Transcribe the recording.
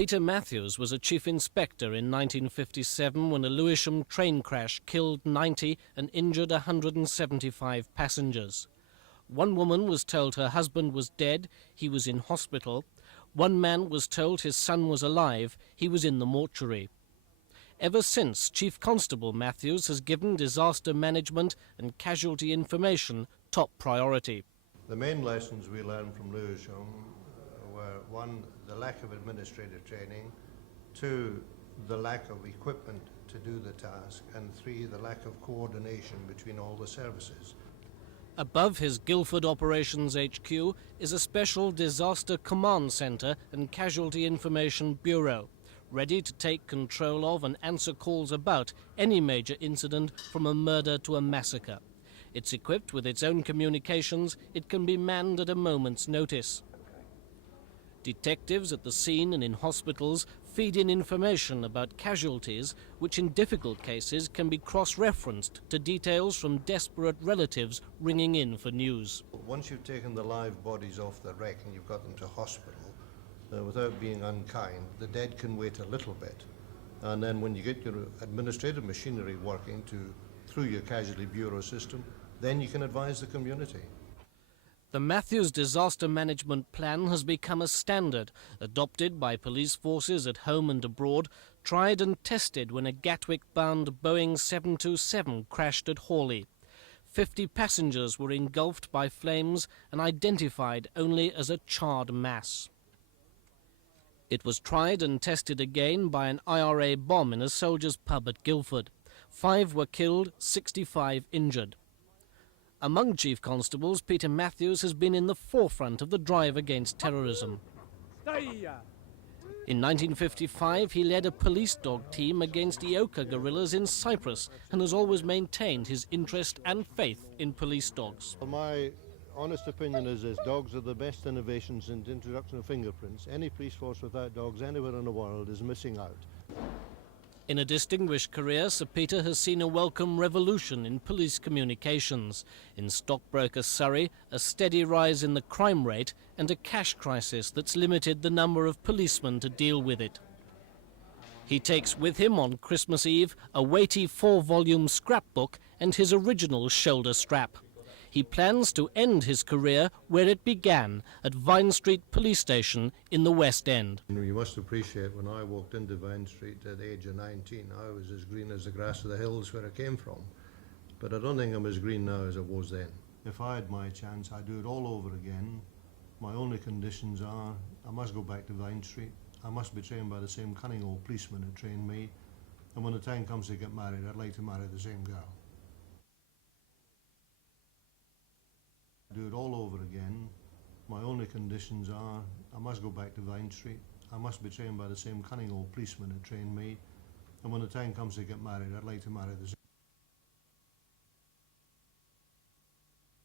Peter Matthews was a chief inspector in 1957 when a Lewisham train crash killed 90 and injured 175 passengers. One woman was told her husband was dead, he was in hospital. One man was told his son was alive, he was in the mortuary. Ever since, Chief Constable Matthews has given disaster management and casualty information top priority. The main lessons we learned from Lewisham were, one, the lack of administrative training, two, the lack of equipment to do the task, and three, the lack of coordination between all the services. Above his Guildford Operations HQ is a special disaster command centre and casualty information bureau, ready to take control of and answer calls about any major incident from a murder to a massacre. It's equipped with its own communications. It can be manned at a moment's notice. Detectives at the scene and in hospitals feed in information about casualties, which in difficult cases can be cross-referenced to details from desperate relatives ringing in for news. Once you've taken the live bodies off the wreck and you've got them to hospital, without being unkind, the dead can wait a little bit. And then when you get your administrative machinery working through your casualty bureau system, then you can advise the community. The Matthews Disaster Management Plan has become a standard, adopted by police forces at home and abroad, tried and tested when a Gatwick-bound Boeing 727 crashed at Hawley. 50 passengers were engulfed by flames and identified only as a charred mass. It was tried and tested again by an IRA bomb in a soldiers' pub at Guildford. 5 were killed, 65 injured. Among chief constables, Peter Matthews has been in the forefront of the drive against terrorism. In 1955, he led a police dog team against Ioka guerrillas in Cyprus and has always maintained his interest and faith in police dogs. Well, my honest opinion is this: dogs are the best innovations in the introduction of fingerprints. Any police force without dogs anywhere in the world is missing out. In a distinguished career, Sir Peter has seen a welcome revolution in police communications. In stockbroker Surrey, a steady rise in the crime rate and a cash crisis that's limited the number of policemen to deal with it. He takes with him on Christmas Eve a weighty 4-volume scrapbook and his original shoulder strap. He plans to end his career where it began, at Vine Street Police Station in the West End. You must appreciate, when I walked into Vine Street at the age of 19, I was as green as the grass of the hills where I came from. But I don't think I'm as green now as I was then. If I had my chance, I'd do it all over again. My only conditions are, I must go back to Vine Street. I must be trained by the same cunning old policeman who trained me. And when the time comes to get married, I'd like to marry the same girl. Do it all over again. My only conditions are, I must go back to Vine Street. I must be trained by the same cunning old policeman who trained me. And when the time comes to get married, I'd like to marry the same.